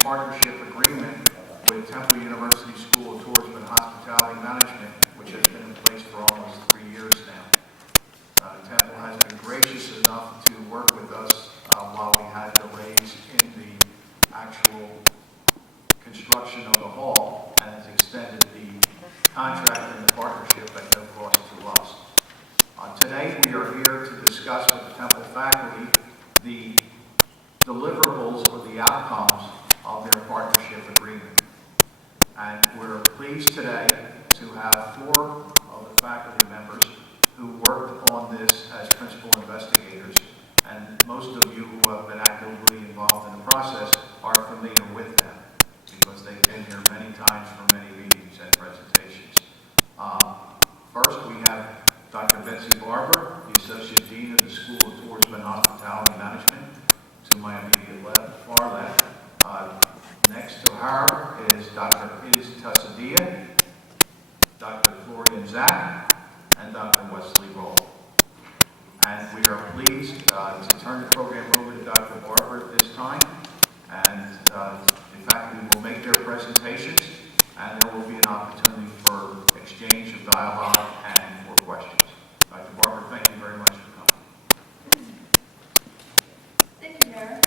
partnership agreement with Temple University School of Tourism and Hospitality Management, which has been in place for almost 3 years now. Temple has been gracious enough to work with us while we had delays in the actual construction of the hall, and has extended the contract and the partnership at no cost to us. Today we are here to discuss with the Temple faculty the deliverables or the outcomes of their partnership agreement. And we're pleased today to have 4 of the faculty members who worked on this as principal investigators. And most of you who have been actively involved in the process are familiar with them because they've been here many times for many meetings and presentations. First, we have Dr. Betsy Barber, the Associate Dean of the School of Tourism and Hospitality Management, to my immediate left, far left. Next to her is Dr. Iz Tussadia, Dr. Florian Zach, and Dr. Wesley Roll. And we are pleased to turn the program over to Dr. Barber at this time. And in fact, we will make their presentations, and there will be an opportunity for exchange of dialogue and for questions. Dr. Barber, thank you very much for coming. Thank you, Mayor.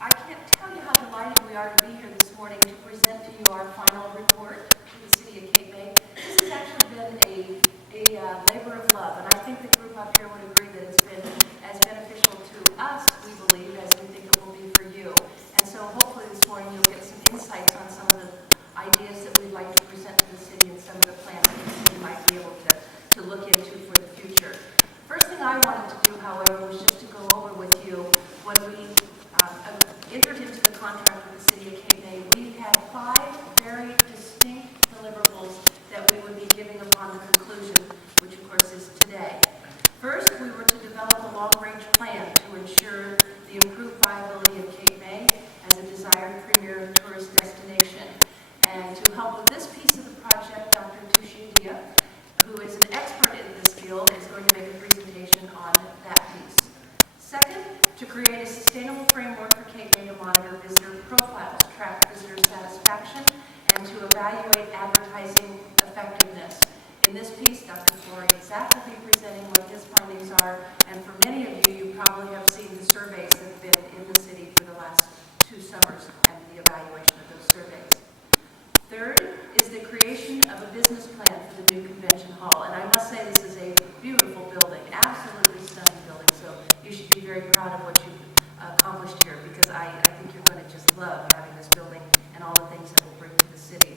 I can't tell you how delighted we are to be here this morning to present to you our final report to the City of Cape May. This has actually been a labor of love, and I think the group up here would agree that it's been as beneficial to us, we believe, as we think it will be for you. And so hopefully this morning you'll get some insights on some of the ideas that we'd like to present to the city and some of the plans that the city might be able to look into for the future. First thing I wanted to do, however, was just to go over with you when we entered into the contract with the City of Cape May. We had 5 very distinct deliverables that we would be giving upon the conclusion, which of course is today. First, we were to develop a long-range plan to ensure the improved viability of Cape May as a desired premier tourist destination. And to help with this piece of the project, Dr. Tushadia, who is an expert in this field, is going to make a presentation on that piece. Second, to create a sustainable framework for Cape May to monitor visitor profiles, track visitor satisfaction, and to evaluate advertising effectiveness. In this piece, Dr. Florian Zach will be presenting what his findings are, and for many of you, you probably have seen the surveys that have been in the city for the last 2 summers and the evaluation of those surveys. Third is the creation of a business plan for the new convention hall, and I must say this is a beautiful building, absolutely stunning building, so you should be very proud of what you've accomplished here, because I think you're going to just love having this building and all the things that will bring to the city.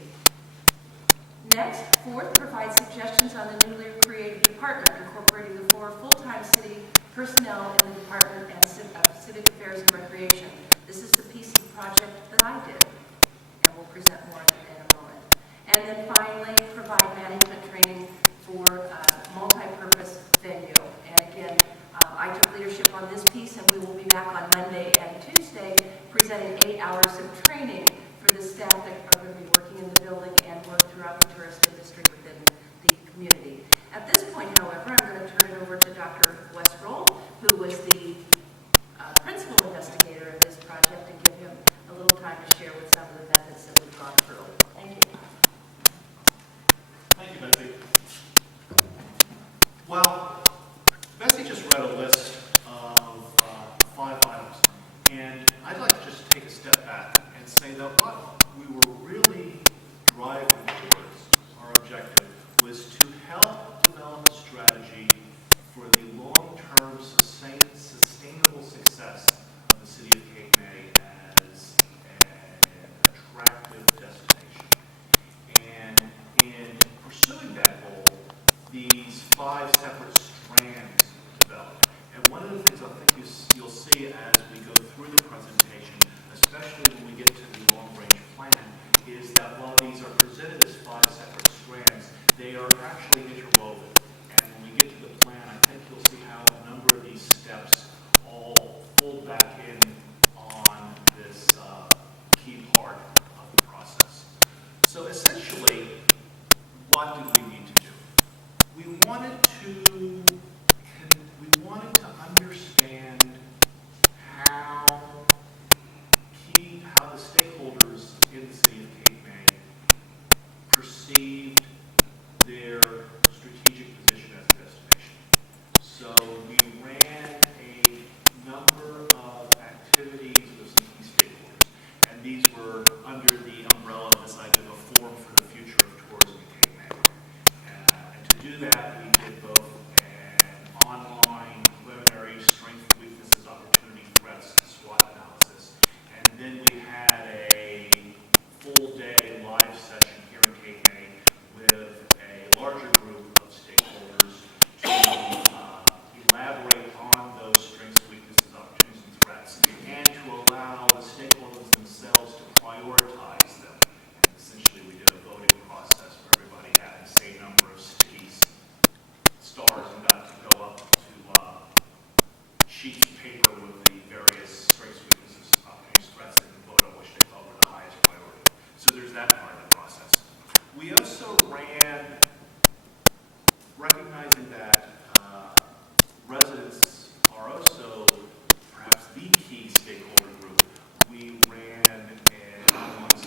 Next, fourth, provide suggestions on the newly created department, incorporating the 4 full-time city personnel in the Department of Civic Affairs and Recreation. This is the piece of the project that I did, and we'll present more in a moment. And then finally, provide management training for multi-purpose venue. And again, I took leadership on this piece, and we will be back on Monday and Tuesday presenting 8 hours of training for the staff that are going to be working in the building and work throughout the tourist industry within the community. At this point, however, I'm going to turn it over to Dr. Wes Roll, who was the principal investigator of this project, and give him a little time to share with some of the methods that we've gone through. Thank you. Thank you, Betsy. Well, Betsy just read a list of 5 items, and I'd like to just take a step back and say that what we were really driving towards, our objective, was to help themselves to prioritize them. And essentially, we did a voting process where everybody had the same number of sticky stars and got to go up to sheets of paper with the various strengths, weaknesses, opportunities, threats, and vote on which they thought were the highest priority. So there's that part of the process. We also ran, recognizing that residents are also perhaps the key stakeholder group, we ran an online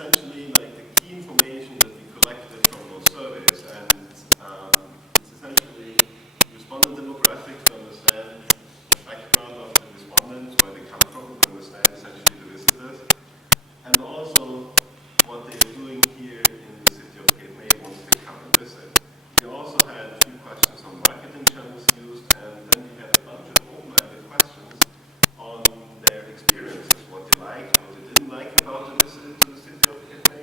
essentially like the key information that we collected from those surveys, and it's essentially respondent demographics to understand the background of the respondents, where they come from, to understand essentially the visitors, and also what they are doing here in the city of Cape May once they come and visit. We also had a few questions on marketing channels used, and then we had a bunch of open-ended questions on their experiences, what they liked, what they didn't like about the visit to the city of Cape May,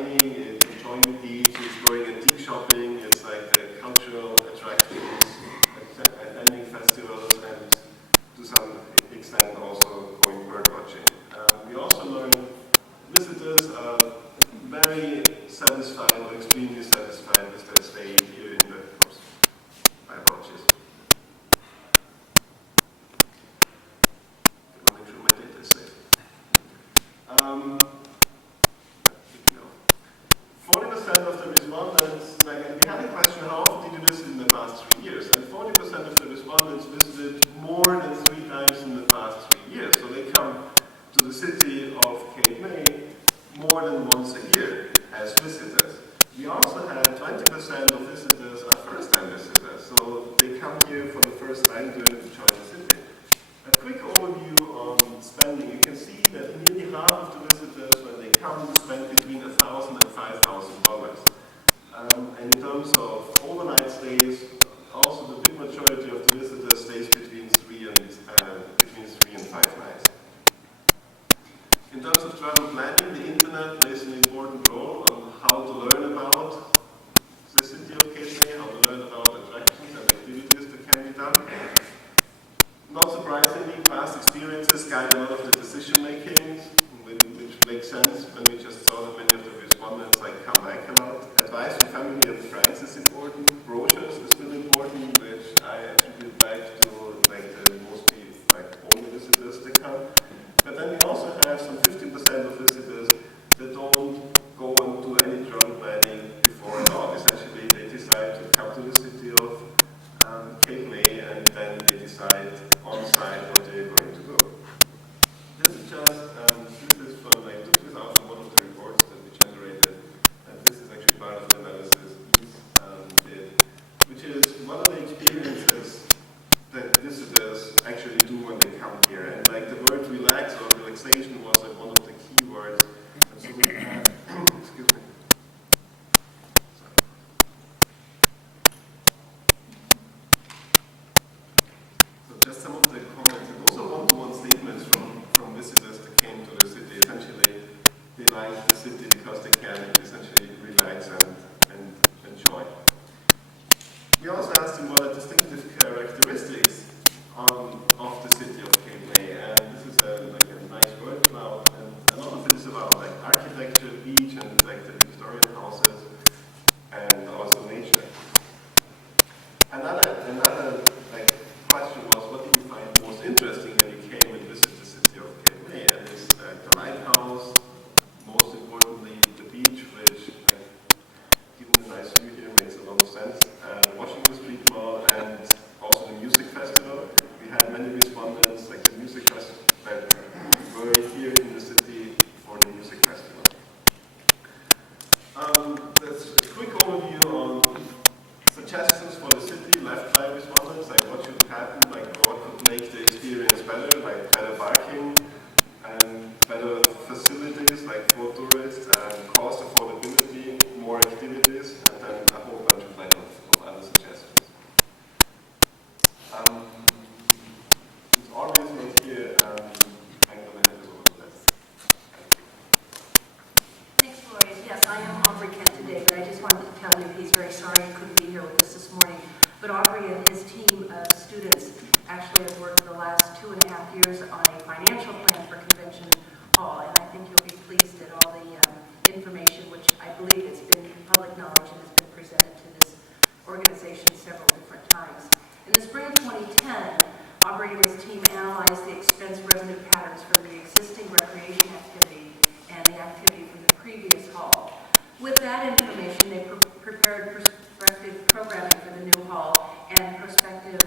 dining, it's enjoying the beach, it's going antique shopping, it's like the cultural attractions, attending festivals, and to some extent also going bird watching. We also learn visitors are very satisfied or extremely satisfied with their stay here in the coast. My apologies. I want to make sure my data is safe. 40% of the respondents, like, and we had a question, how often did you visit in the past 3 years? And 40% of the respondents visited more than 3 times in the past 3 years. So they come to the city of Cape May more than once a year as visitors. We also had 20% of visitors are first-time visitors, so they come here for the first time to enjoy the city. A quick overview on spending. You can see that nearly half of the visitors, when they come, spend between $1,000 and $5,000. And in terms of overnight stays, also the big majority of the visitors stays between 3 and 5 nights. In terms of travel planning, the internet plays an important role on how to learn about the city of Cape May, how to learn about attractions and activities that can be done. Not surprisingly, past experiences guide a lot of the decision making, which makes sense when we just saw that many of the respondents come back a lot. Advice from family and friends is important. Brochures is still important, which I attribute back to the mostly older visitors that come. But then we also have some 15% of visitors that don't go and do any travel planning before at all. Essentially, they decide to come to the city of Cape May, and then they decide on site what they're going to do. This is just, this is from, I took this out from one of the reports that we generated, and this is actually part of the analysis did, which is one of the experiences that visitors actually do when they come here. And the word relax or relaxation was one of the key words. And so we have, excuse me. Sorry. So just some of the comments and also one-to-one statements from visitors that came to the city. Essentially, they like the city because they can essentially relax and enjoy. We also asked them what are distinctive characteristics of the city of Cape May, and this is a nice word cloud, and a lot of it is about architecture, beach, and the Victorian houses, and also nature. Another question was, what did you find most interesting when you came and visited the city of Cape May? And it's the lighthouse, most importantly the beach, which given the nice view here makes a lot of sense. Washington Street Mall, and also the music festival. We had many respondents, the music festival, that were here in the city for the music festival. That's a quick overview on suggestions for the city left by respondents, what should happen, what could make the experience better, better parking, and better facilities, for tourists, and cost affordability, more activities, and then a whole bunch of other suggestions. It's always right here, I'm going to hand it over to this. Thanks, Gloria. Yes, I am Aubrey Kent today, but I just wanted to tell you he's very sorry he couldn't be here with us this morning. But Aubrey and his team of students actually have worked for the last 2.5 years on a financial plan for Convention Hall, and I think you'll be pleased at all the information, which I believe has been public knowledge and has been presented to this organization several different times. In the spring of 2010, Aubrey and his team analyzed the expense revenue patterns from the existing recreation activity and the activity from the previous hall. With that information, they prepared prospective programming for the new hall and prospective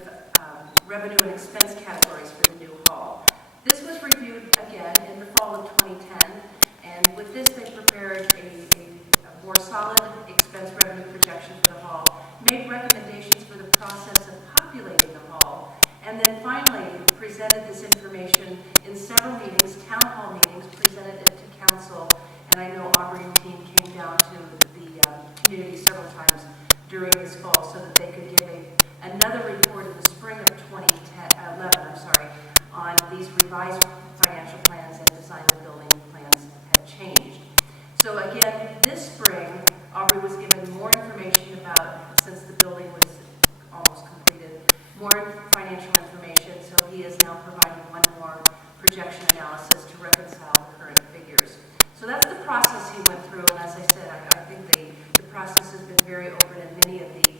revenue and expense categories for the new hall. This was reviewed again in the fall of 2010, and with this they prepared a more solid expense revenue projection for the hall, made recommendations for the process of populating the hall, and then finally presented this information in several meetings, town hall meetings, presented it to council, and I know Aubrey and team came down to the community several times during this fall so that they could give another report in the spring of 2011 on these revised financial plans and design and building plans have changed. So again, this process he went through, and as I said, I think the process has been very open, and many of the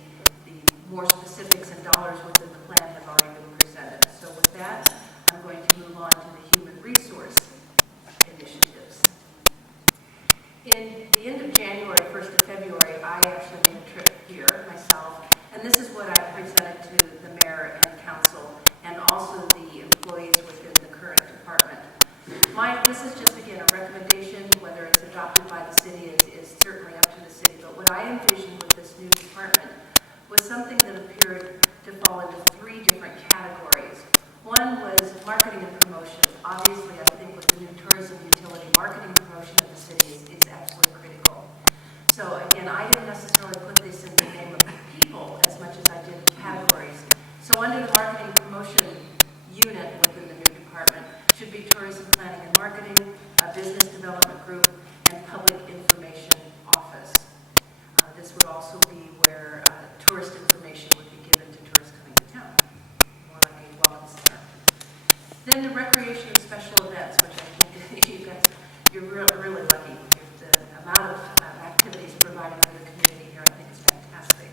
more specifics and dollars within the plan have already been presented. So with that, I'm going to move on to the human resource initiatives. In the end of January, 1st of February, I actually made a trip here myself, and this is what I presented to the mayor and council, and also the employees within the current department. This is just, again, a recommendation. Whether it's adopted by the city is certainly up to the city, but what I envisioned with this new department was something that appeared to fall into three different categories. One was marketing and promotion. Obviously, I think with the new tourism utility, marketing and promotion of the city is absolutely critical. So again, I didn't necessarily put this in the name of people as much as I did categories. So under the marketing and promotion unit within the new department should be tourism planning and marketing, a business development group, and public information office. This would also be where tourist information would be given to tourists coming to town, more like a wellness center. Then the recreation and special events, which I think you're really lucky. The amount of activities provided for the community here, I think, is fantastic.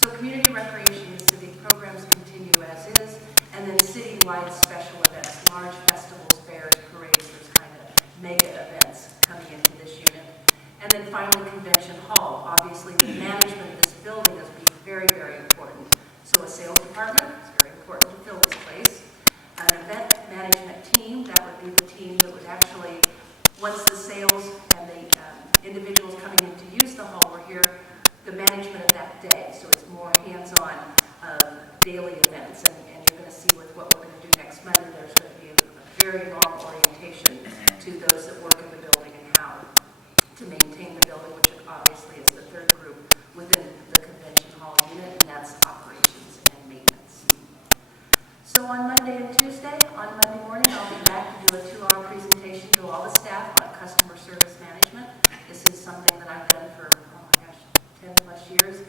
So community recreation and civic programs continue as is, and then citywide special events, large festivals, fairs, parades, those kind of mega events coming into this unit. And then finally, convention hall. Obviously, the management of this building is being very, very important. So a sales department, it's very important to fill this place. An event management team, that would be the team that would actually, once the sales and the individuals coming in to use the hall were here, the management of that day. So it's more hands-on daily events. And you're going to see with what we're going to do next Monday, there's going to be a very long orientation to those that work in the building and how to maintain the building, which obviously is the third group within the convention hall unit, and that's operations and maintenance. So on Monday and Tuesday, on Monday morning, I'll be back to do a 2-hour presentation to all the staff on customer service management. This is something that I've done for, 10 plus years.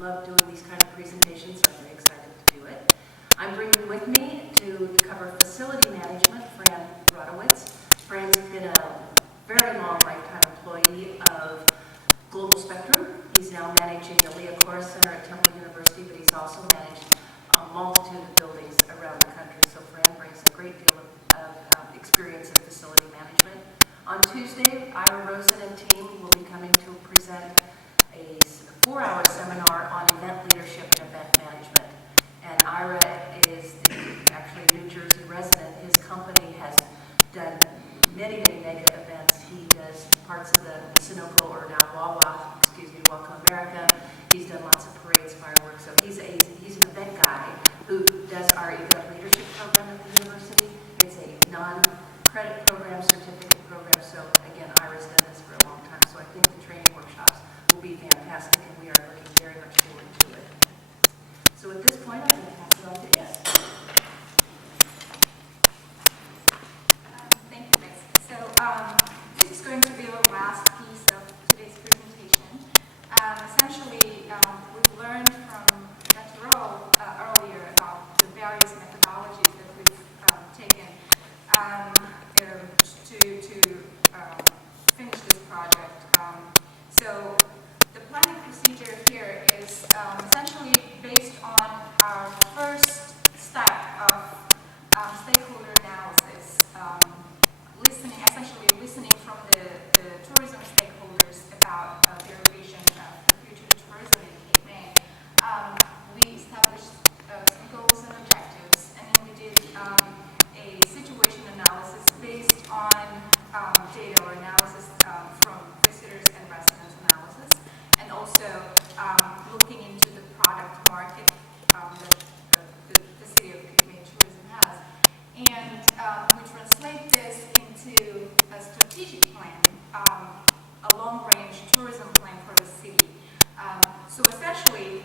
Love doing these kind of presentations, so I'm very excited to do it. I'm bringing with me to cover facility management, Fran Rodowitz. Fran's been a very long lifetime employee of Global Spectrum. He's now managing the Leah Corus Center at Temple University, but he's also managed a multitude of buildings around the country. So Fran brings a great deal of experience in facility management. On Tuesday, Ira Rosen and team will be coming to present a 4-hour seminar on event leadership and event management. And Ira is actually a New Jersey resident. His company has done many, many mega events. He does parts of the Sunoco, or now Wawa, Welcome America. He's done lots of parades, fireworks. So he's an event guy who does our event leadership program at the university. It's a non-credit program, certificate program. So again, Ira's done this for a long time. So I think the training workshops will be fantastic, and we are looking very much forward to it. So at this point, I'm going to pass it on to Jess. Thank you, Miss. So this is going to be the last piece of today's presentation. Essentially, we've learned from Dr. Rowe earlier about the various methodologies that we've taken to finish this project. So the planning procedure here is essentially based on our first step of stakeholder analysis, essentially listening from the tourism stakeholders about their vision of the future tourism in Cape May. We established some goals and objectives, and then we did a situation analysis based on data or analysis from visitors and residents analysis, and also looking into the product market that the city of Cape May tourism has. And we translate this into a strategic plan, a long-range tourism plan for the city. So essentially,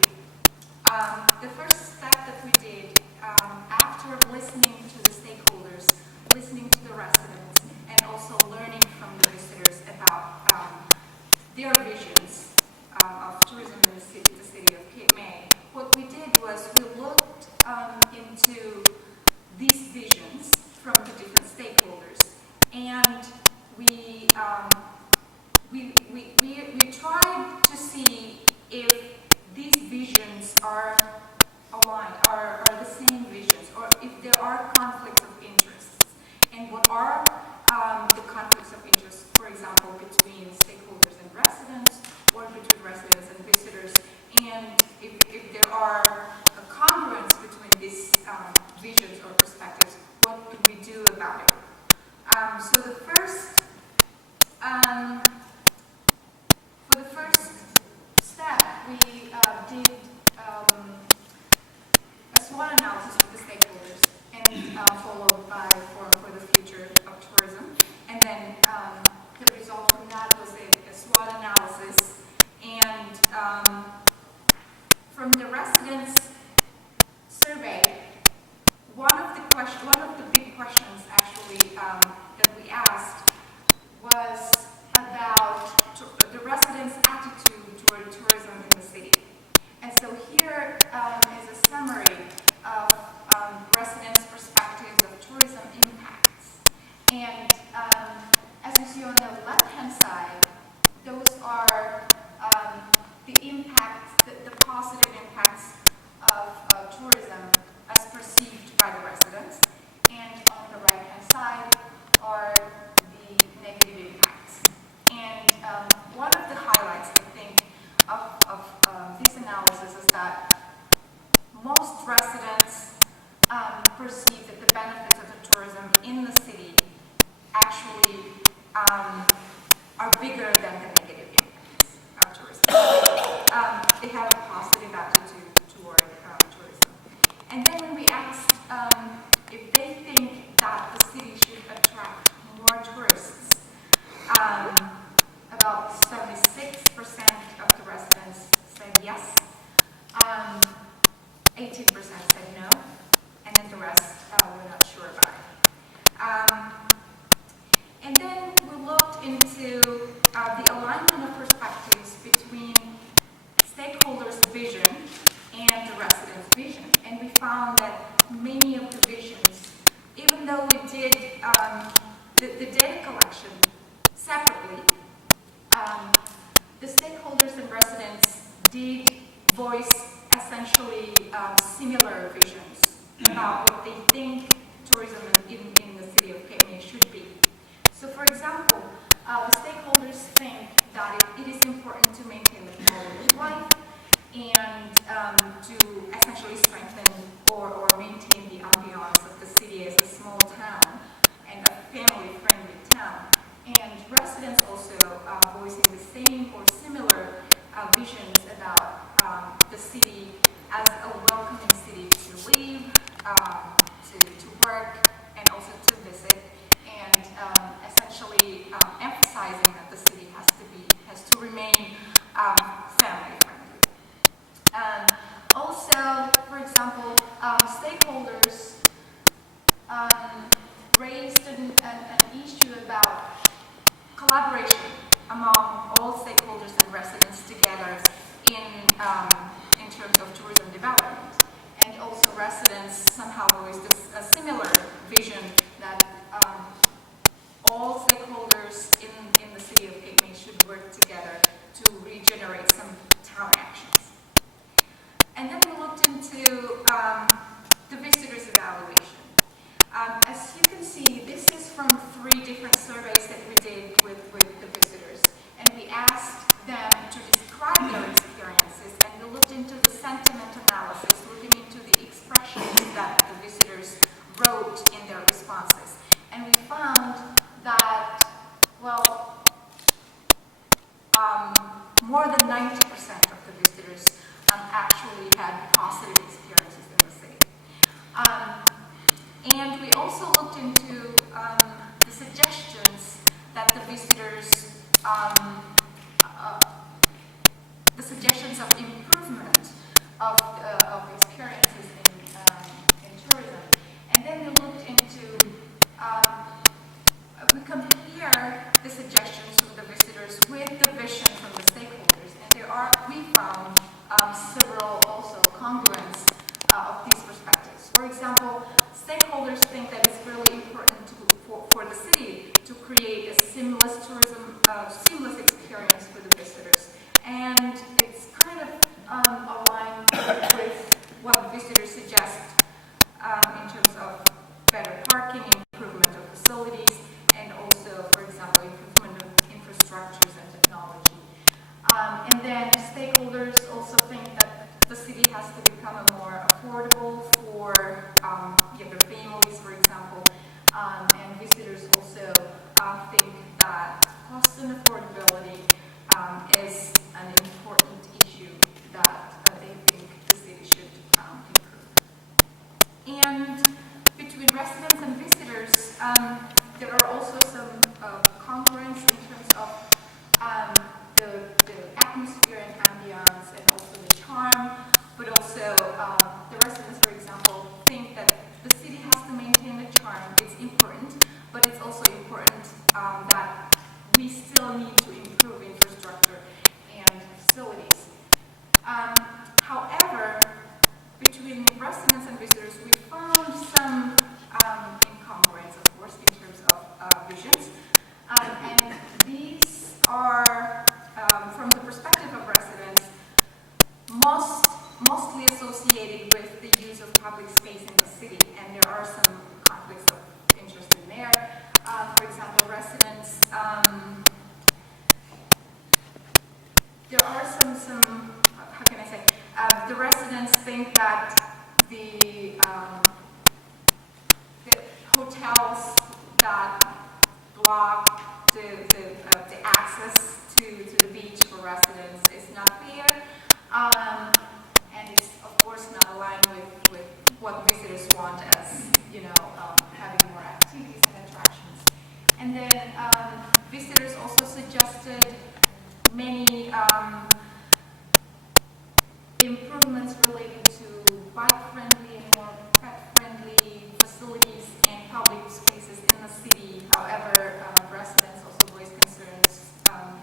the first step that we did after listening to the stakeholders, listening to the residents, and also learning from the visitors about their visions of tourism in the city of Cape May, what we did was we looked into these visions from the different stakeholders, and we For the first step, we did a SWOT analysis with the stakeholders, and followed by for the future of tourism. And then the result from that was a SWOT analysis. And from the residents' survey, one of the big questions actually that we asked was about the residents' attitude toward tourism in the city. And so here is a summary of residents' perspectives of tourism impacts. And as you see on the left-hand side, those are the impacts, the positive impacts of tourism as perceived by the residents. And on the right-hand side are the negative impacts. And one of the highlights, I think, of this analysis is that most residents perceive that the benefits of the tourism in the city actually are bigger than the negative impacts of tourism. They have a positive attitude toward tourism. And then when we asked if they think that the city should attract more tourists, about 76% of the residents said yes, 18% said no, and then the rest were not sure about it. And then we looked into the alignment of perspectives between stakeholders' vision and the residents' vision. And we found that many of the visions, even though we did the data collection separately, the stakeholders and residents did voice essentially similar visions about what they think tourism in the city of Cape May should be. So for example, the stakeholders think that it is important to maintain the quality of life and to essentially strengthen or maintain the ambiance of the city as a small town and a family-friendly town. And residents also voicing the same or similar visions about the city as a welcoming city to live, to work, and also to visit, and essentially emphasizing that the city has to remain family-friendly. Also, for example, stakeholders raised an issue about collaboration among all stakeholders and residents together in terms of tourism development. And also residents somehow voiced a similar vision that all stakeholders in the city of Cape May should work together to regenerate some town actions. And then we looked into the visitors evaluation. As you can see, this is from 3 different surveys that we did with the visitors. And we asked them to describe their experiences, and we looked into the sentiment analysis, looking into the expressions that the visitors wrote in their responses. And we found that, well, more than 90% of the visitors actually had positive experiences in the city. And we also looked into the suggestions that the visitors, the suggestions of improvement of experiences in tourism. And then we looked into, we compare the suggestions from the visitors with the vision from the stakeholders. And we found several also congruence of these perspectives. For example, stakeholders think that it's really important for the city to create a seamless experience for the visitors. And it's kind of aligned with what visitors suggest in terms of better parking, improvement of facilities, and also, for example, improvement of infrastructures and technology. And then stakeholders also think that the city has to become more affordable for younger families, for example, and visitors also think that cost think that the hotels that block the access to the beach for residents is not fair, and it's of course not aligned with what visitors want as, having more activities and attractions. And then visitors also suggested many improvements related to bike-friendly and more pet-friendly facilities and public spaces in the city. However, residents also voiced concerns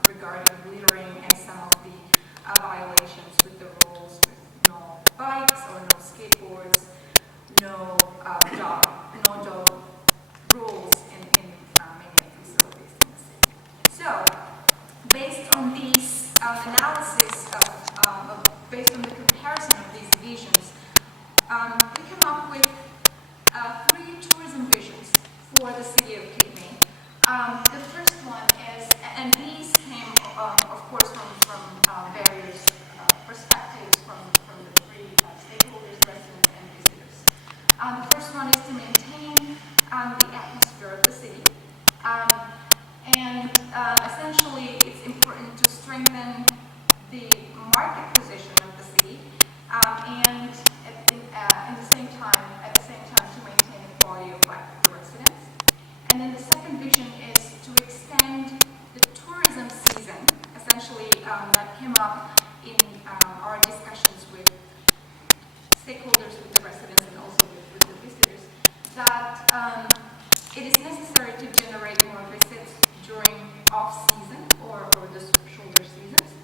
regarding littering and some of the violations with the rules with no bikes or no skateboards, no dog rules in many facilities in the city. So, based on these analysis based on the comparison of these visions, we came up with 3 tourism visions for the city of Cape May. The first one is, and these came, of course, from various perspectives from the 3 stakeholders, residents, and visitors. The first one is to maintain the atmosphere of the city. And essentially, it's important to strengthen the market position of the city, and at the same time to maintain the quality of life for the residents. And then the second vision is to extend the tourism season. Essentially, that came up in our discussions with stakeholders, with the residents, and also with the visitors, that it is necessary to generate more visits during off-season or the shoulder seasons.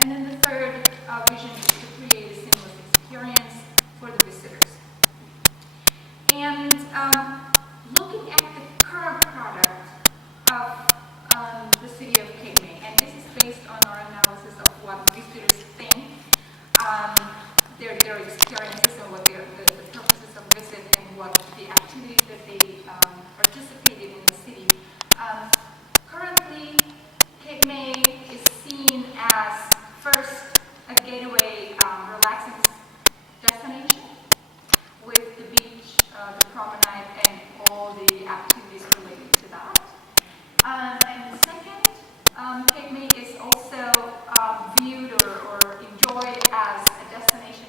And then the third vision is to create a seamless experience for the visitors. And looking at the current product of the city of Cape May, and this is based on our analysis of what visitors think, their experiences and what the purposes of visit and what the activities that they participated in the city. Currently, Cape May is seen as first a gateway relaxing destination with the beach, the promenade, and all the activities related to that. And second, Cape May is also viewed or enjoyed as a destination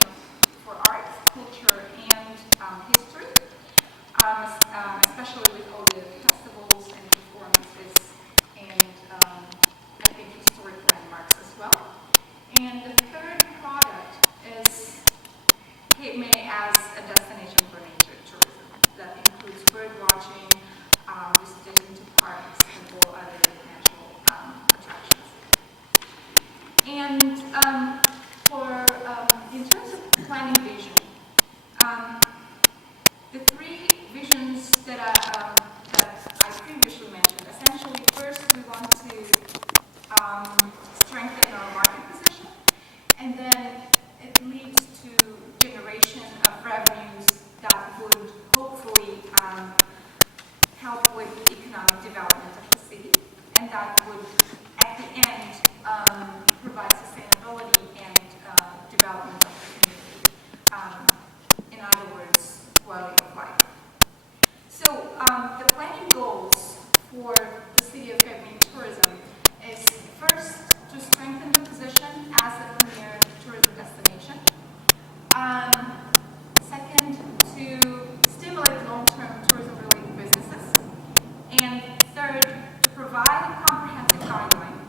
for arts, culture, and history, especially with all the festivals and performances and I think historic landmarks as well. And the third product is Cape May as a destination for nature tourism. That includes bird watching, visiting to parks, and all other natural attractions. And in terms of planning vision, the 3 visions that I previously mentioned, essentially first we want to strengthen our market position, and then it leads to generation of revenues that would hopefully help with economic development of the city, and that would at the end provide sustainability and development of the community. In other words, quality of life. So the planning goals for the city of Cape May tourism is first to strengthen the position as a premier tourism destination. Second, to stimulate long-term tourism-related businesses. And third, to provide a comprehensive guideline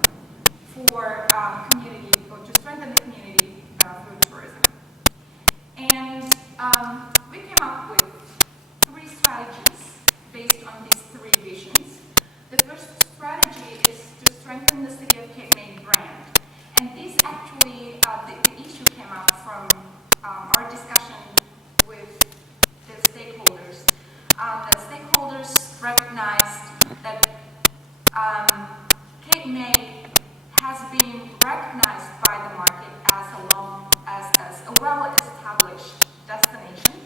for community, or to strengthen the community through tourism. And we came up with 3 strategies based on these 3 visions. The first strategy is to strengthen the City of Cape May brand. And this actually, the issue came up from our discussion with the stakeholders. The stakeholders recognized that Cape May has been recognized by the market as a well-established destination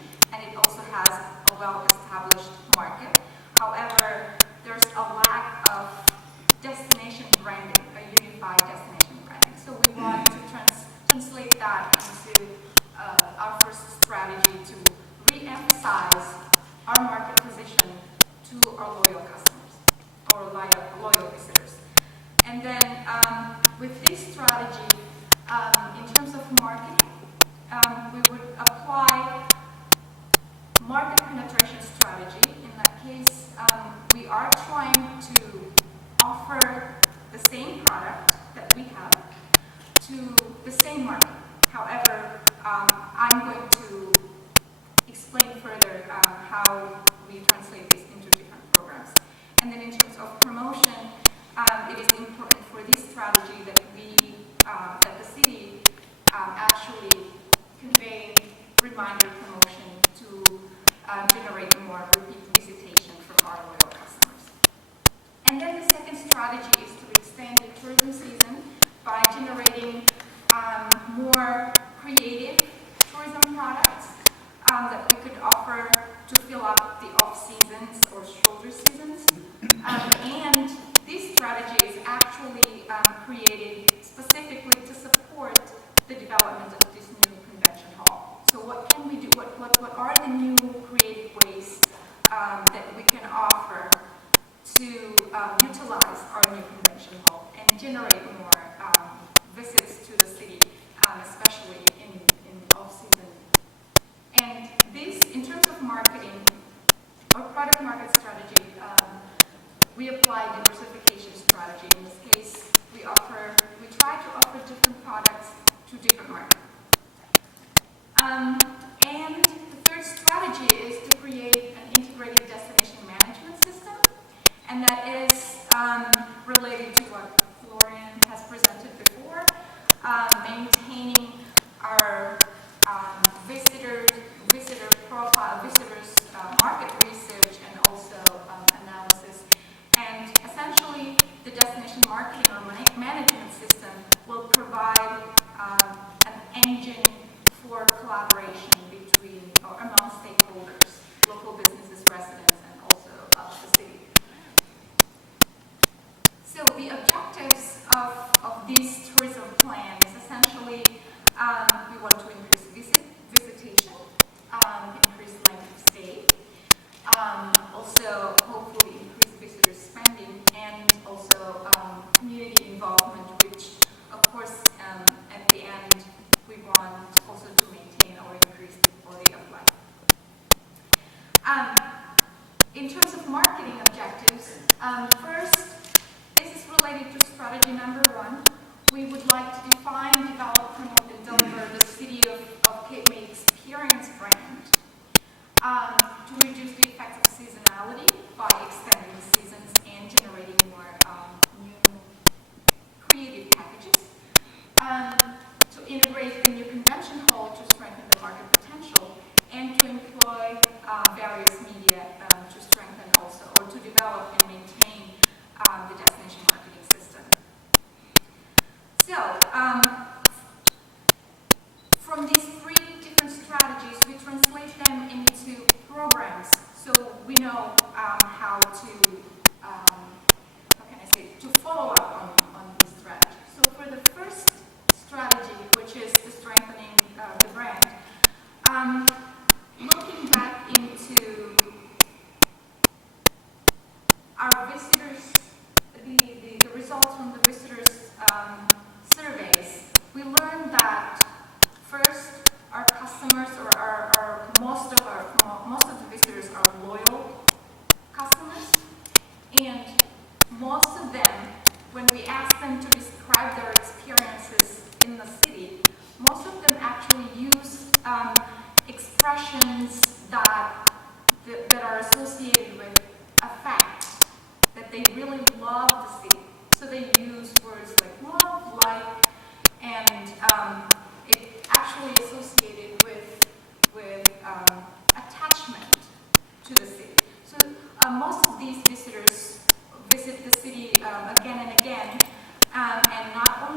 strategy, in terms of marketing, we would apply market penetration strategy. In that case, we are trying to offer the same product that we have to the same market. However, I'm going to explain further how we translate this into different programs. And then in terms of promotion, it is important for this strategy that that the city actually convey reminder promotion to generate more repeat visitation from our loyal customers. And then the second strategy is to extend the tourism season by generating more creative tourism products that we could offer to fill up the off-seasons or shoulder seasons. And this strategy is actually created specifically to support the development of this new convention hall. So what can we do? What are the new creative ways that we can offer to utilize our new convention hall and generate more visits to the city, especially in off-season? And this, in terms of marketing or product market strategy, we apply diversification strategy. In this case, we try to offer different products to different markets. And the third strategy is to create an integrated destination management system, and that is related to what Florian has presented before, maintaining our visitor profile, visitors market research, and also analysis. And essentially, the destination marketing or management system will provide an engine for collaboration between or among stakeholders, local businesses, residents, and also the city. So the objectives of this tourism plan is essentially we want to increase visitation, increase length of stay, also hopefully increase visitor spending, and also community involvement, which of course at the end we want also to maintain or increase the quality of life. In terms of marketing objectives, first, this is related to strategy number 1. We would like to define, develop, promote, and deliver the City of Cape May experience brand to reduce the effects of seasonality by extending the seasons and generating more new creative packages, to integrate the new convention hall to strengthen the market potential, and to employ various media to strengthen also, or to develop and maintain the destination marketing system. So, from these 3 different strategies, we translate them into programs, so we know how to follow up on this strategy. So for the first strategy, which is the strengthening the brand, looking back into our visitors, the results from the visitors surveys, we learned that first, our customers or most of the visitors are loyal customers, and most of them, when we ask them to describe their experiences in the city, most of them actually use expressions that are associated with a fact, that they really love the city. So they use words like love, like, and it actually associated with attachment to the city. So most of these visitors visit the city again and again, and not only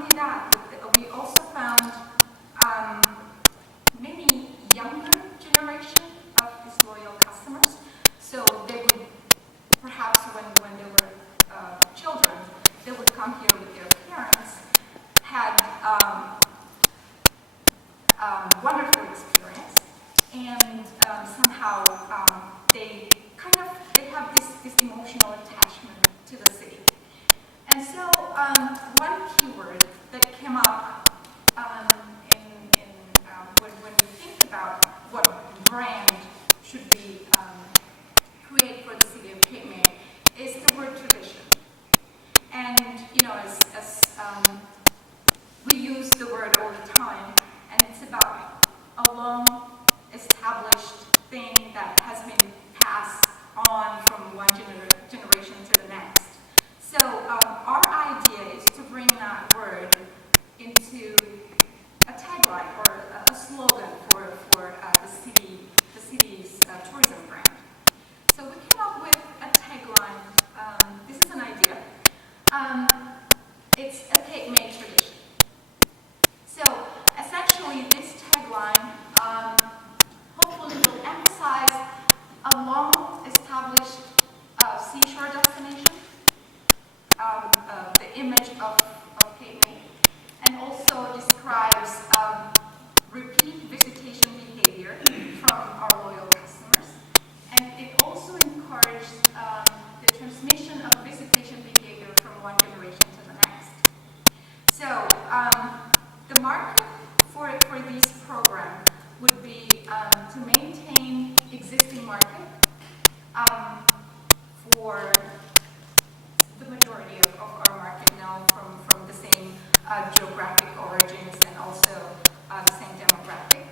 geographic origins and also the same demographic.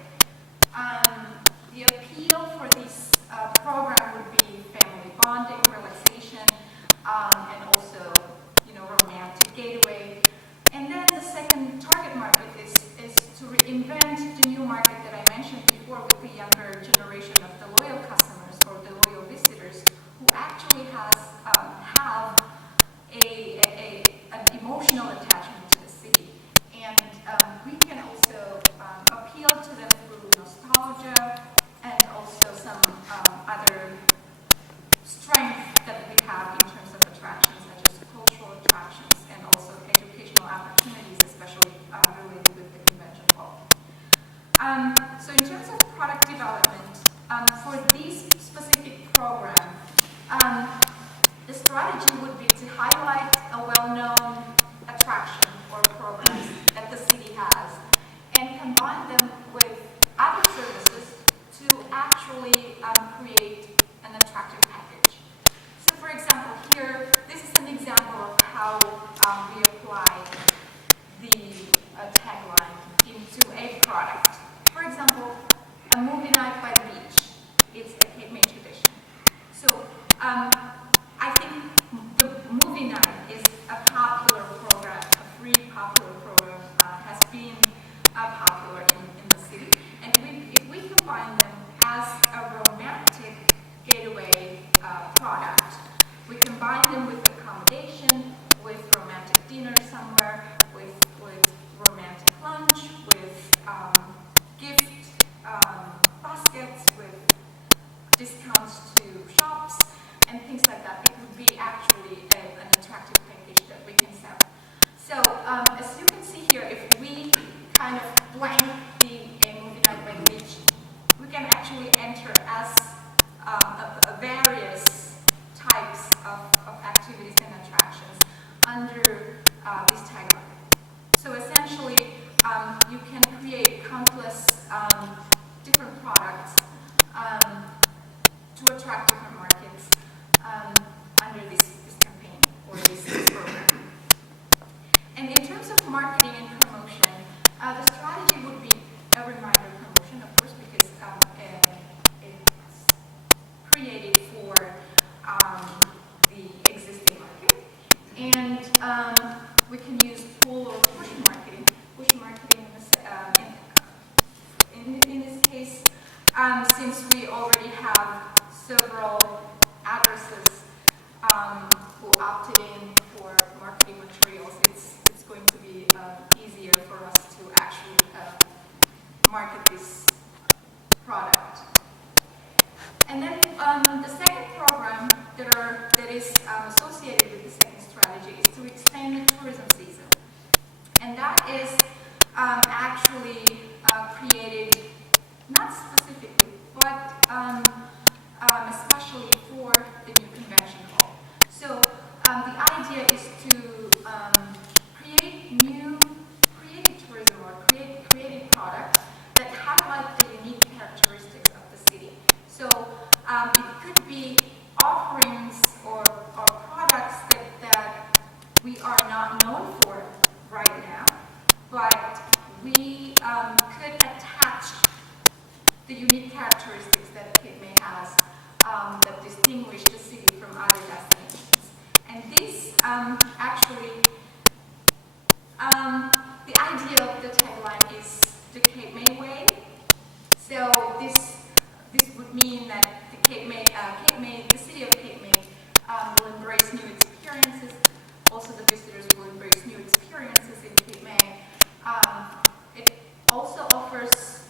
The appeal for this program would be family bonding, relaxation, and also, romantic getaway. And then the second target market is to reinvent the new market that I mentioned before with the younger generation of the loyal customers or the loyal visitors who actually have an emotional attachment to the city. And we can also appeal to them through nostalgia and also some other strength that we have in terms of attractions, such as cultural attractions and also educational opportunities, especially related with the convention hall. So in terms of product development, for this specific program, the strategy would be to highlight a well-known attraction or programs that the city has and combine them with other services to actually create an attractive package. So for example, here, this is an example of how we apply the tagline into a product. For example, a movie night by the beach. It's a Cape May tradition. So I think the movie night is a popular program, a free popular program, has been popular in the city. And if we combine them as a romantic getaway product, we combine them with accommodation, with romantic dinner somewhere, with romantic lunch, with gift baskets, with discounts to shops, and things like that. It would be actually an attractive package that we can sell. So as you can see here, if we kind of blank the movie night by the beach, we can actually enter as various types of activities and attractions under this tagline. So essentially, you can create countless different products to attract different markets under this campaign or this program. And in terms of marketing and promotion, the strategy would be a reminder promotion, of course, because it's created for the existing market. And we can use pull or push marketing. Push marketing in this case, since we already have several addresses who opted in for marketing materials, it's going to be easier for us to actually market this product. And then the second program that is associated with the second strategy is to extend the tourism season. And that is actually created, not specifically, but especially for the new convention hall. So the idea is to create new creative tourism or create creative products that highlight the unique characteristics of the city. So it could be offerings or products that we are not known for right now, but we could attach the unique characteristics that Cape May has that distinguish the city from other destinations. And this actually, the idea of the tagline is the Cape May way. So this would mean that the the city of Cape May will embrace new experiences. Also, the visitors will embrace new experiences in Cape May. It also offers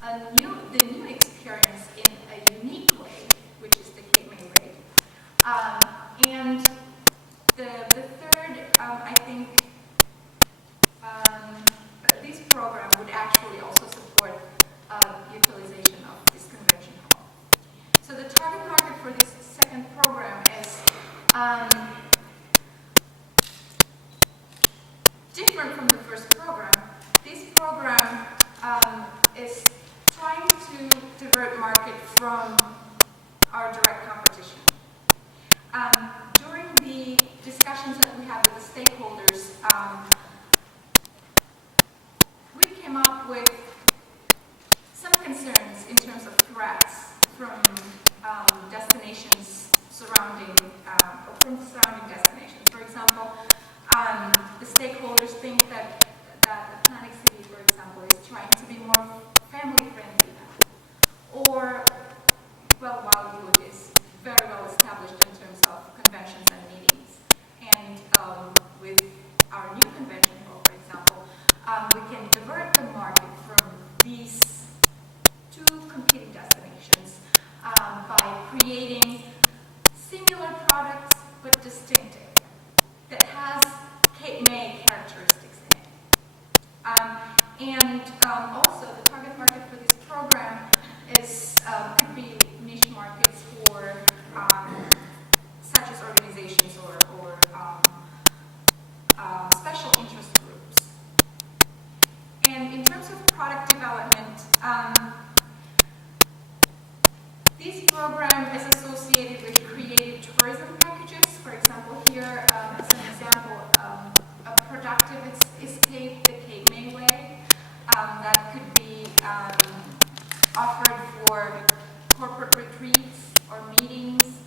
the new experience in a unique way, which is the Cape May way. And the third, I think, this program would actually also support utilization of this convention hall. So the target market for this second program is different from the first program. This program is trying to divert market from our direct competition. During the discussions that we had with the stakeholders, stakeholders think that Atlantic City, for example, is trying to be more family-friendly now. Or, well, Wildwood is very well established in terms of conventions and meetings. And with our new convention hall, for example, we can divert the market from these two competing destinations by creating similar products but distinctive, that has Cape May characteristics in it. And also the target market for this program is could be niche markets for such as organizations or special interest groups. And in terms of product development, this program is associated with creative tourism packages. For example, here as an example, a productive escape the Cape May Way that could be offered for corporate retreats or meetings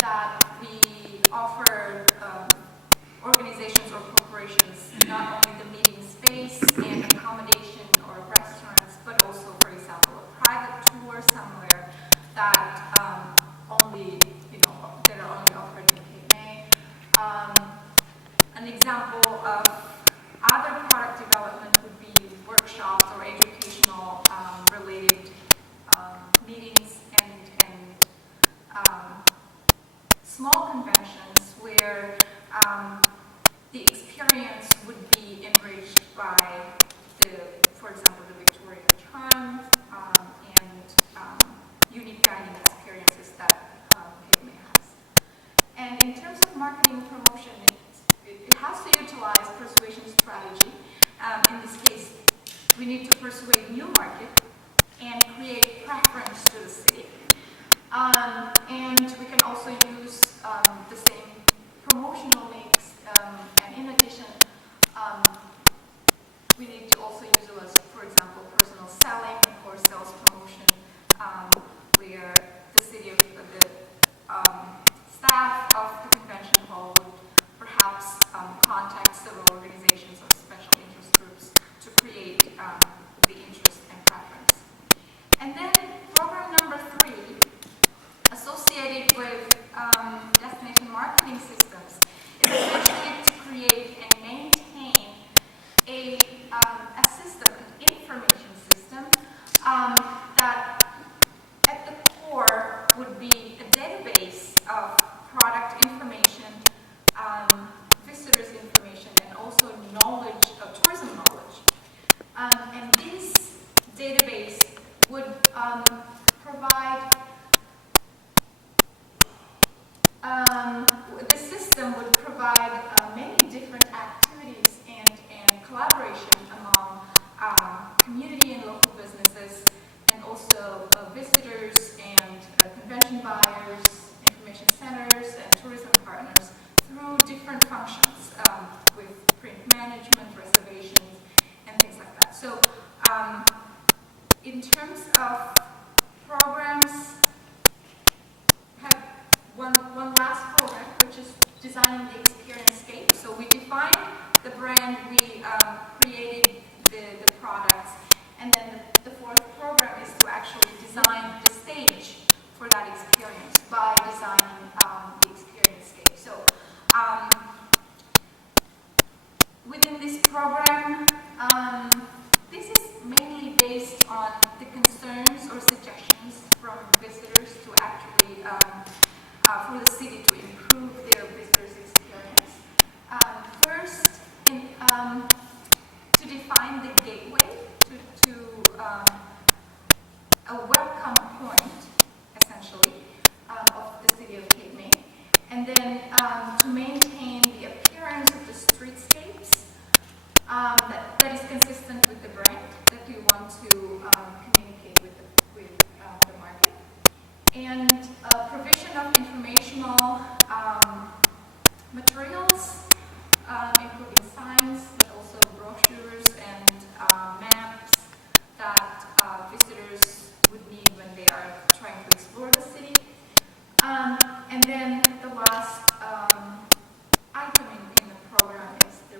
that we offer organizations or corporations not only the meeting space and accommodation or restaurants, but also, for example, a private tour somewhere that only, that are only offered in Cape May. An example of other product development would be workshops or educational related meetings and small conventions where the experience would be enriched by for example, the Victoria Charm and unique dining experiences that Cape May has. And in terms of marketing and promotion, it has to utilize persuasion strategy. In this case, we need to persuade new market and create preference to the city. And we can also use the same promotional mix, and in addition, we need to also utilize, for example, personal selling or sales promotion, where the city of the staff of the convention hall would perhaps contact several organizations or special interest groups to create the interest and preference. And then program number 3, associated with destination marketing systems, is essentially to create and maintain a system, an information system that at the core would be a database of product information, visitors information, and also knowledge, tourism knowledge. And this database would provide, the system would provide many different activities and collaboration among community and local businesses, and also visitors and convention buyers, information centers, and tourism partners through different functions with print management, reservations, and things like that. So in terms of programs, have one last program, which is designing the experience-scape. So we defined the brand, we created the products, and then the fourth program is to actually design the stage for that experience by designing the experience-scape. So within this program, this is mainly based on the concerns or suggestions from visitors to actually, for the city to improve their visitors' experience. First, to define the gateway to a welcome point, essentially, of the city of Cape May, and then to maintain the appearance of the streetscapes that is consistent with the brand that we want to communicate with the market, and provision of informational materials, including signs, but also brochures and maps that visitors would need when they are trying to explore the city. And then the last item in the program is the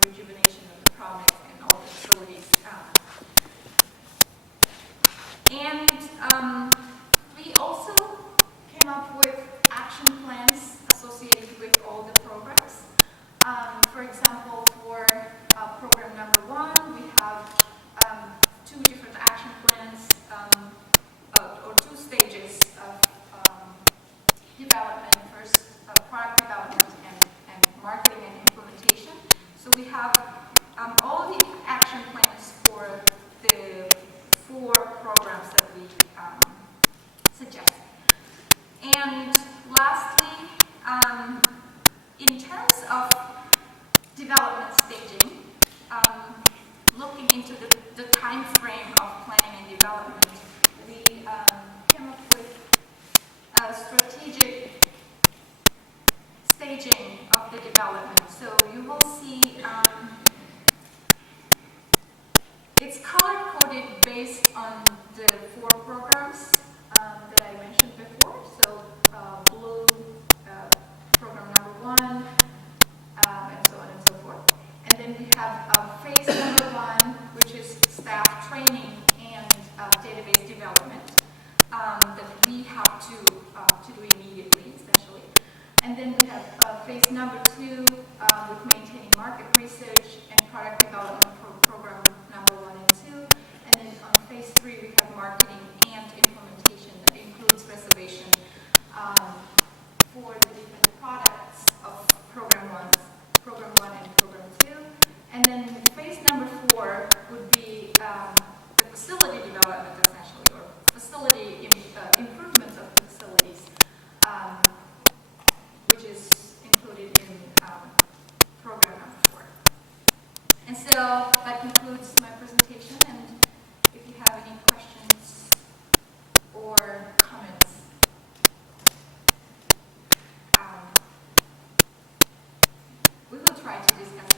all the action plans for the 4 programs that we suggest. And lastly, in terms of development staging, looking into the time frame of planning and development, we came up with a strategic staging of the development. So you will see it's color-coded based on the 4 programs that I mentioned before. So blue, program number 1, and so on and so forth. And then we have phase number 1, which is staff training and database development that we have to do immediately, essentially. And then we have phase number 2 with maintaining market research and product development program number 1 and 2. And then on phase 3, we have marketing and implementation that includes reservation for the different products of program 1 and program 2. And then phase number 4 would be the facility development, essentially, or facility improvements of facilities, which is included in program number 4. And so that concludes my presentation, and if you have any questions or comments, we will try to discuss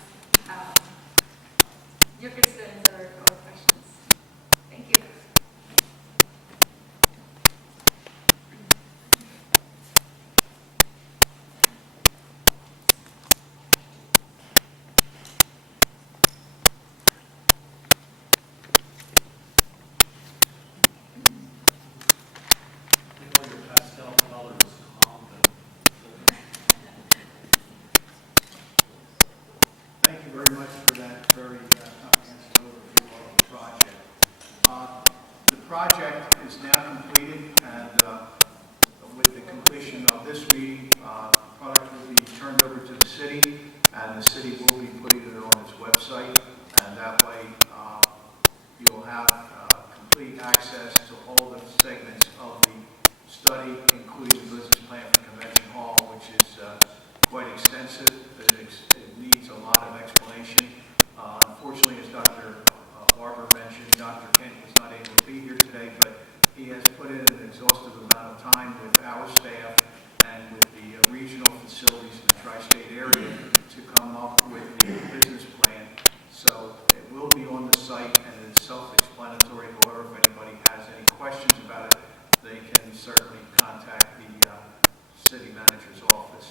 your concerns or questions. Thank you. All your pastel colors calm them. Thank you very much for that very comprehensive overview of the project. The project is now completed, and with the completion of this meeting, the product will be turned over to the city, and the city will be putting it on its website, and that way you'll have complete access to all the segments of the study, including the business plan for Convention Hall, which is quite extensive. It needs a lot of explanation. Unfortunately, as Dr. Barber mentioned, Dr. Kent was not able to be here today, but he has put in an exhaustive amount of time with our staff and with the regional facilities in the tri-state area to come up with the business plan. So it will be on the site, and it's self-explanatory. However, if anybody has any questions about it, they can certainly contact the city manager's office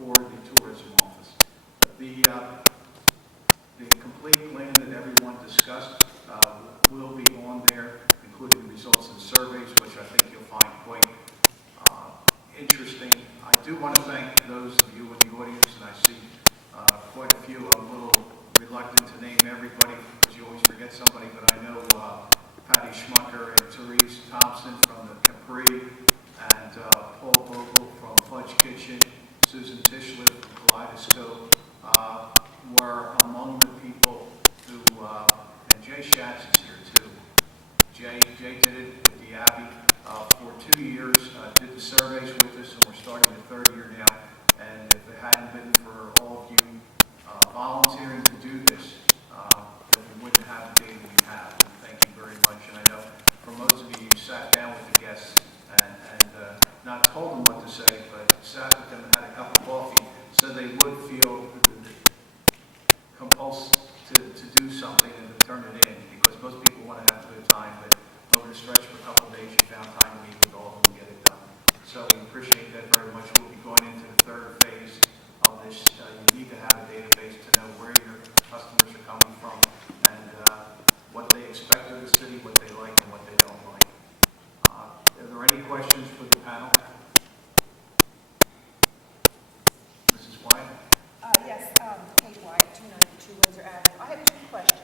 or the tourism office. The complete plan that everyone discussed will be on there, including the results of the surveys, which I think you'll find quite interesting. I do want to thank those of you in the audience, and I see quite a few. I'm a little reluctant to name everybody because you always forget somebody, but I know Patty Schmucker and Therese Thompson from the Capri, and Paul Vogel from Fudge Kitchen, Susan Tischler from Kaleidoscope, were among the people who, and Jay Schatz is here too. Jay did it with the Abbey for 2 years, did the surveys with us, and we're starting the 3rd year now. And if it hadn't been for all of you volunteering to do this, then we wouldn't have the data we have. And thank you very much. And I know for most of you, you sat down with the guests and not told them what to say, but sat with them and had a cup of coffee so they would feel compulsed to do something and to turn it in, because most people want to have a good time, but over the stretch for a couple of days, you found time to meet with all of them and get it done. So we appreciate that very much. We'll be going into the 3rd phase of this. You need to have a database to know where your customers are coming from and what they expect of the city, what they like and what they don't like. Are there any questions for the panel? Mrs. Wyatt? Yes, Kate White, 292 Windsor Avenue. I have 2 questions.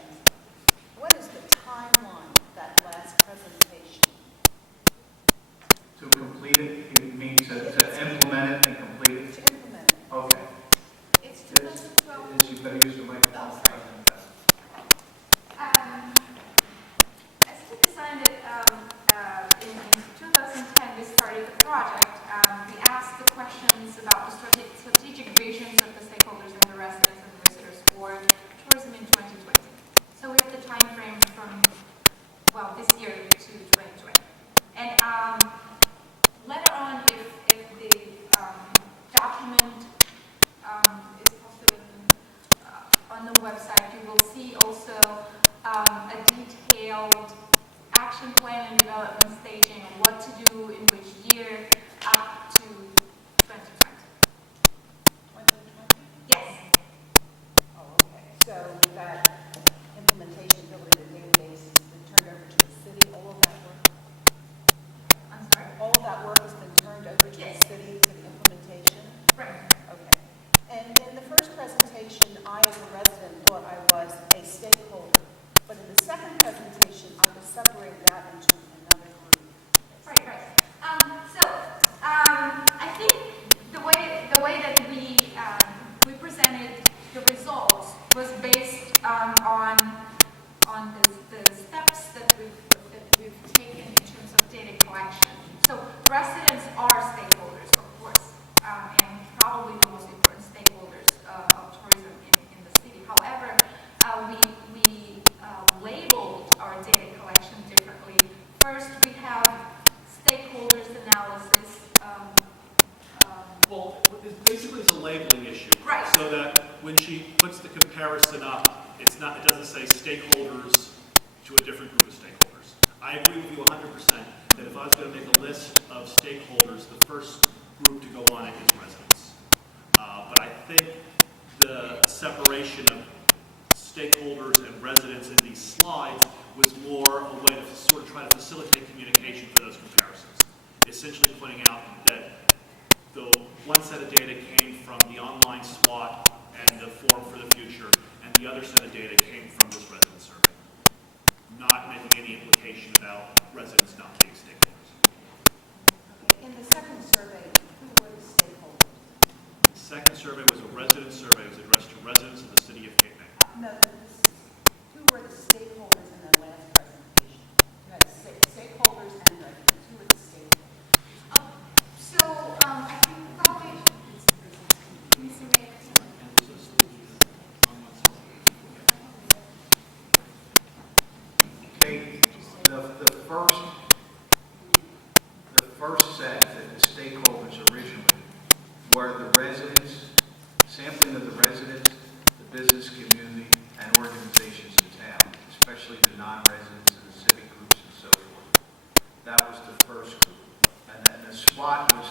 It's not, it doesn't say stakeholders to a different group of stakeholders. I agree with you 100% that if I was going to make a list of stakeholders, the first group to go on it is residents. But I think the separation of stakeholders and residents in these slides was more a way to sort of try to facilitate communication for those comparisons. Essentially pointing out that the one set of data came from the online SWOT and the Forum for the Future, and the other set of data came from this resident survey. Not making any implication about residents not being stakeholders. Okay, in the second survey, who were the stakeholders? The second survey was a resident survey. It was addressed to residents of the city of Cape May. No, who were the stakeholders in the last presentation? You had stakeholders and residents. Who were the stakeholders? I think probably, Mr. Mayor, Okay, the first set, the stakeholders originally, were the residents, sampling of the residents, the business community, and organizations in town, especially the non-residents and the civic groups and so forth. That was the first group. And then the SWOT was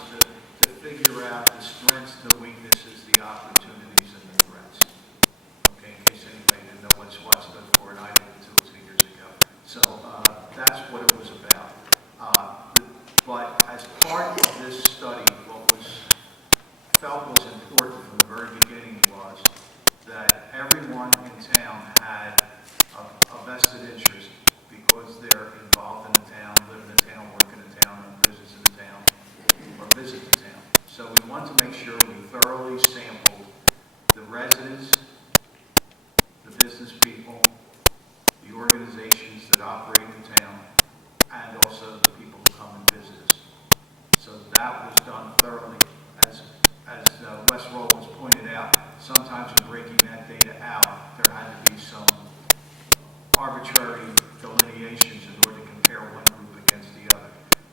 to figure out the strengths, the weaknesses, the opportunities, and the threats. Okay, in case anybody didn't know what SWOT stood for, and I did until 2 years ago. So that's what it was about. But as part of this study, what was felt was important from the very beginning was that everyone in town had a vested interest because they're involved in the town, live in the town, work in the town, own business in the town, or visit the town. So we want to make sure we thoroughly sampled the residents, the business people, the organizations that operate the town, and also the people who come and visit us. So that was done thoroughly. As Wes Rowlands pointed out, sometimes in breaking that data out, there had to be some arbitrary delineations in order to compare one group against the other.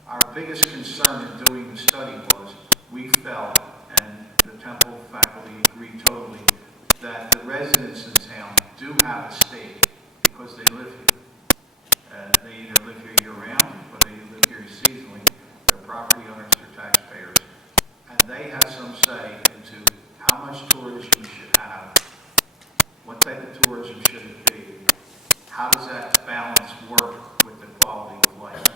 Our biggest concern in doing the study was we felt, and the Temple faculty agreed totally, that the residents in town do have a stake because they live here. They either live here year-round or they live here seasonally. They're property owners, they're taxpayers. And they have some say into how much tourism we should have, what type of tourism should it be, how does that balance work with the quality of life,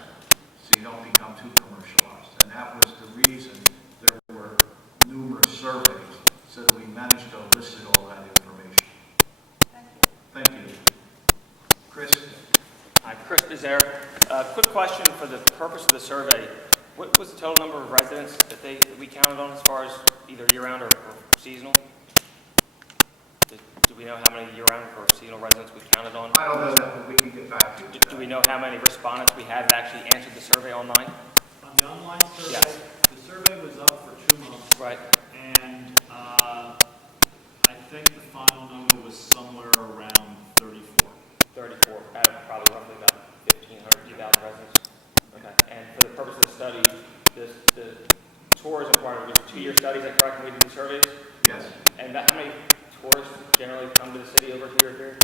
so you don't become too commercialized. And that was the reason there were numerous surveys, so that we managed to elicit all that information. Thank you. Thank you. Chris? Hi, Chris Bizarre. Quick question for the purpose of the survey. What was the total number of residents that we counted on as far as either year-round or seasonal? Do we know how many year-round or seasonal residents we counted on? I don't know that, but we can get back to you. Do we know how many respondents we had that actually answered the survey online? On the online survey, Yes. the survey was up for 2 months. Right. And I think the final number was somewhere around 34. 34, out of probably roughly about 1,500, 2,000 residents. Okay. And for the purpose of the study, the tourism part of it was a 2-year study, is that correct, when we did the surveys? Yes. And how many tourists generally come to the city over here?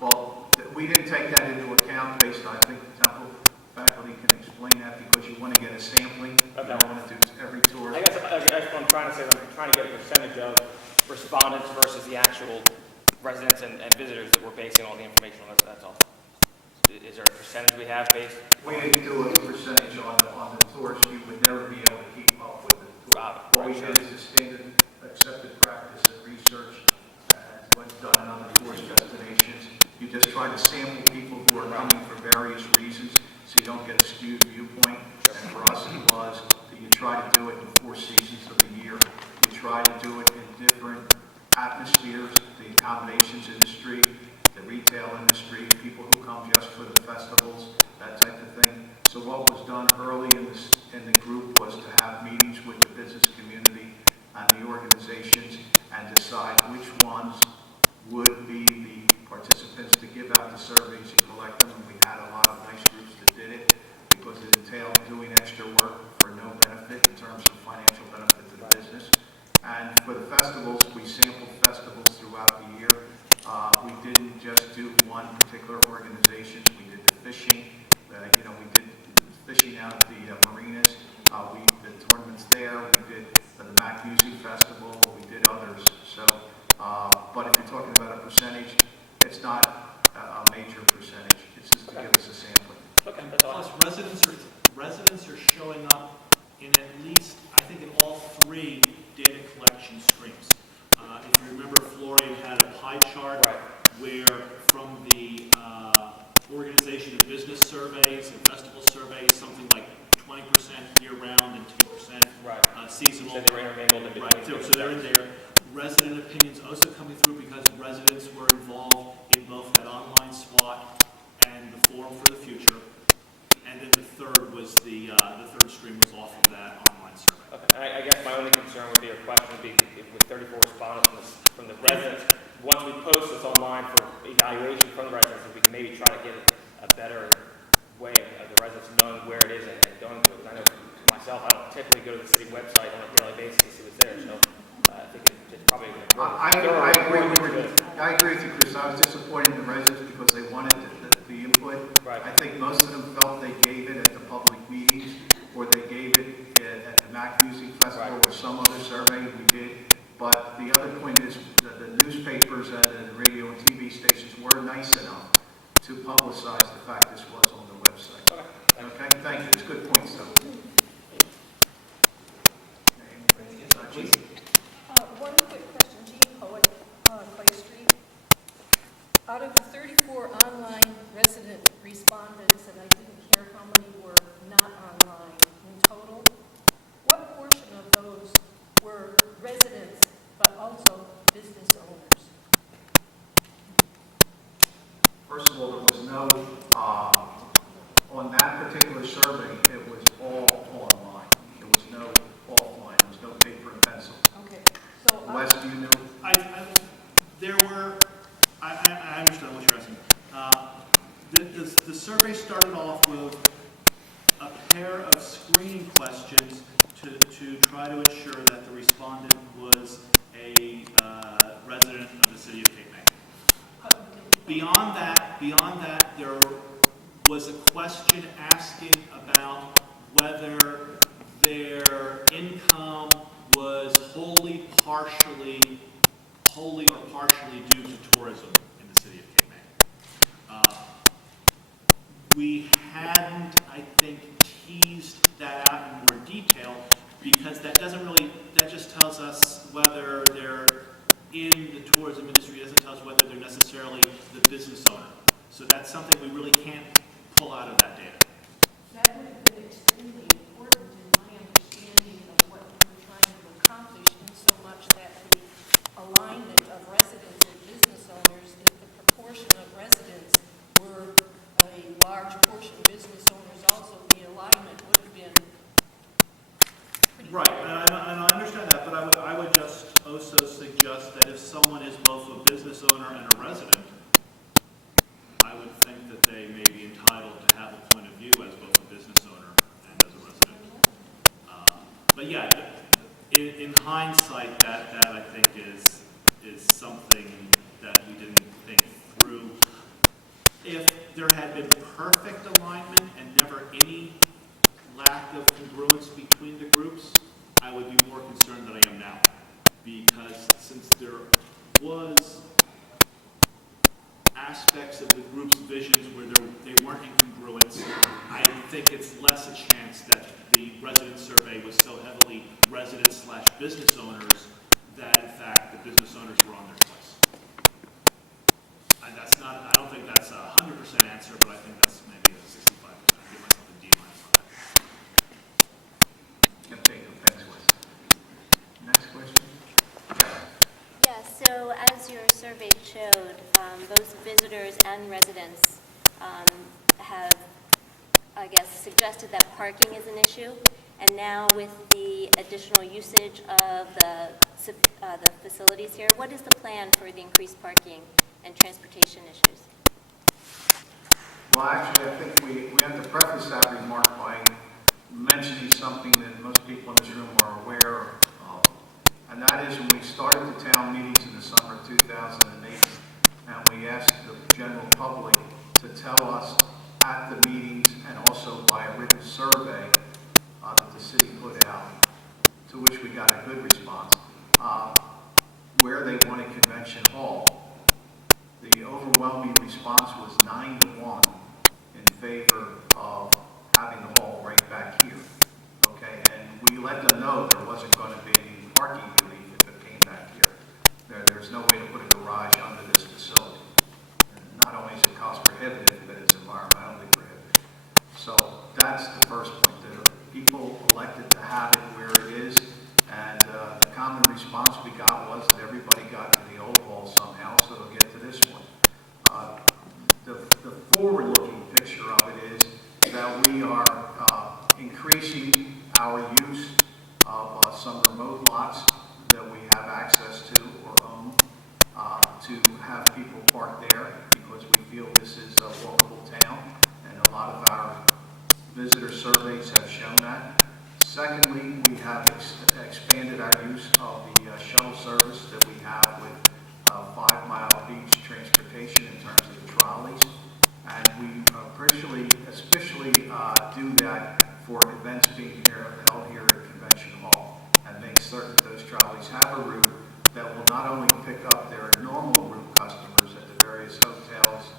Well, we didn't take that into account based on, I think the Temple faculty can explain that because you want to get a sampling. You Okay. don't want to do every tour. I guess what I'm trying to say is I'm trying to get a percentage of respondents versus the actual residents and visitors that we're basing all the information on. That's all. Is there a percentage we have based? We didn't do a percentage on the tours. You would never be able to keep up with it. What we did is a standard accepted practice of research and what's done in other tourist destinations. You just try to sample people who are coming for various reasons so you don't get a skewed viewpoint. And for us it was that you try to do it in 4 seasons of the year. You try to do it in different atmospheres, the accommodations industry, the retail industry, people who come just for the festivals, that type of thing. So what was done early in the group was to have meetings with the business community and the organizations and decide which ones would be the participants to give out the surveys and collect them. And we had a lot of nice groups that did it because it entailed doing extra work for no benefit in terms of financial benefit to the business. And for the festivals, we sampled festivals throughout the year. particular organizations. We did the fishing, we did fishing out at the marinas. We did tournaments there. We did the Mac Music Festival. We did others. So, but if you're talking about a percentage, it's not a major percentage. It's just to give us a sampling. Okay, that's all. Plus, residents are showing up in at least, I think, in all 3 data collection streams. If you remember, Florian had a pie chart Right. where from the organization of business surveys and festival surveys, something like 20% year-round and 2% Right. seasonal. So they were intermingled in between. Right, so they're in there. Resident opinions also coming through because residents were involved in both that online SWOT and the Forum for the Future. And then the third was the third stream was off of that online survey. Okay, I guess my only concern would be, or question would be, if with 34 respondents from the residents, once we post this online for evaluation from the residents, if we can maybe try to get a better way of the residents knowing where it is and going to it. I know myself, I don't typically go to the city website on a daily basis to see what's there, so I think it's probably going to I agree with you, Chris. I was disappointed in the residents because they wanted the input. Right. I think most of them felt they gave it at the public meetings, or they gave it at the Mac Music Festival, Right. or some other survey we did. But the other point is that the newspapers and the radio and TV stations were nice enough to publicize the fact this was on the website. Okay. Okay, thank you. It's good points, though. Chief? One quick question, Jean Poet, Clay Street. Out of the 34 online resident respondents, and I didn't hear how many were not online in total, what portion of those were residents but also business owners? First of all, there was no, on that particular survey, it was all online. There was no offline. There was no paper and pencil. Okay, so Wes, do you know? I understand what you're asking. The survey started off with a pair of screening questions to try to ensure that the respondent was a resident of the city of Cape May. Beyond that, there was a question asking about whether their income was wholly or partially due to tourism in the city of Cape May. We hadn't, I think, teased that out in more detail because that just tells us whether they're in the tourism industry, doesn't tell us whether they're necessarily the business owner. So that's something we really can't pull out of that data. that would have been extremely important in my understanding of what we were trying to accomplish, in so much that the alignment of residents and business owners, if the proportion of residents were a large portion business owners also, the alignment would have been pretty. Right, and I understand that, but I would just also suggest that if someone is both a business owner and a resident, I would think that they may be entitled to have a point of view as both a business owner and as a resident. But yeah, in hindsight, that I think is something that we didn't think through. If there had been perfect alignment and never any lack of congruence between the groups, I would be more concerned than I am now. Because since there was aspects of the group's visions where they weren't in congruence, I think it's less a chance that the resident survey was so heavily resident/business owners that in fact the business owners were on their place. And I don't think that's a 100% answer, but I think that's maybe a 65%. I give myself a D- on that. Can take the thanks, Wes. Next question? Yes, so as your survey showed, both visitors and residents have, I guess, suggested that parking is an issue. And now with the additional usage of the facilities here, what is the plan for the increased parking and transportation issues? Well, actually, I think we have to preface that remark by mentioning something that most people in this room are aware of. And that is when we started the town meetings in the summer of 2008, and we asked the general public to have people park there because we feel this is a walkable town, and a lot of our visitor surveys have shown that. Secondly, we have expanded our use of the shuttle service that we have with 5 Mile Beach Transportation in terms of the trolleys. And we especially do that for events being held here at Convention Hall, and make certain that those trolleys have a route that will not only pick up their normal route customers at the various hotels,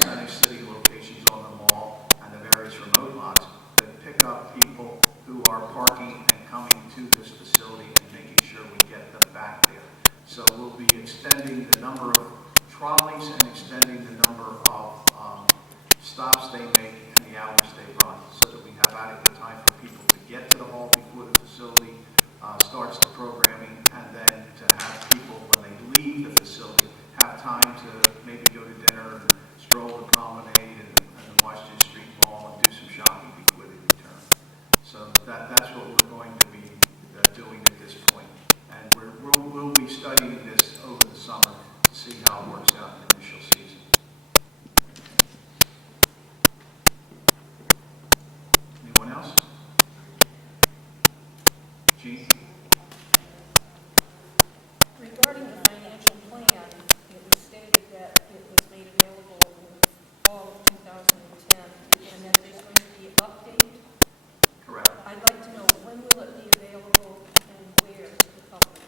Center City locations on the mall, and the various remote lots, but pick up people who are parking and coming to this facility and making sure we get them back there. So we'll be extending the number of trolleys and extending the number of stops they make and the hours they run, so that we have adequate time for people to get to the hall before the facility starts the programming, and then to have people, when they leave the facility, have time to maybe go to dinner and stroll the promenade and the Washington Street Mall and do some shopping before they return. So that's what we're going to be doing at this point. And we'll be studying this over the summer to see how it works out in the initial season. Anyone else? Gene? Regarding the financial plan, it was stated that it was made available in the fall of 2010, and that there's going to be an update. Correct. I'd like to know, when will it be available and where to the public?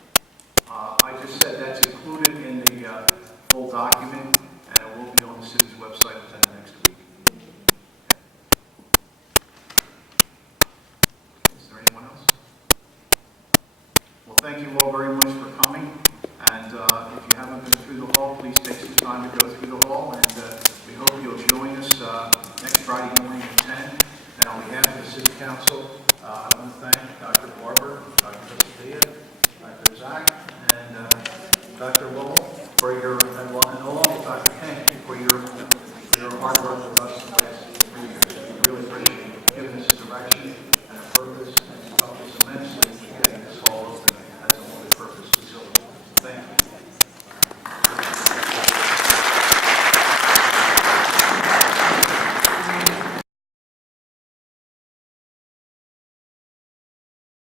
I just said that's included in the full document, and it will be on the city's website within the next week. Is there anyone else? Well, thank you all very much for coming, and if you haven't been through the hall, please take some time to go through the hall, and we hope you'll join us next Friday morning at 10. And on behalf of the City Council,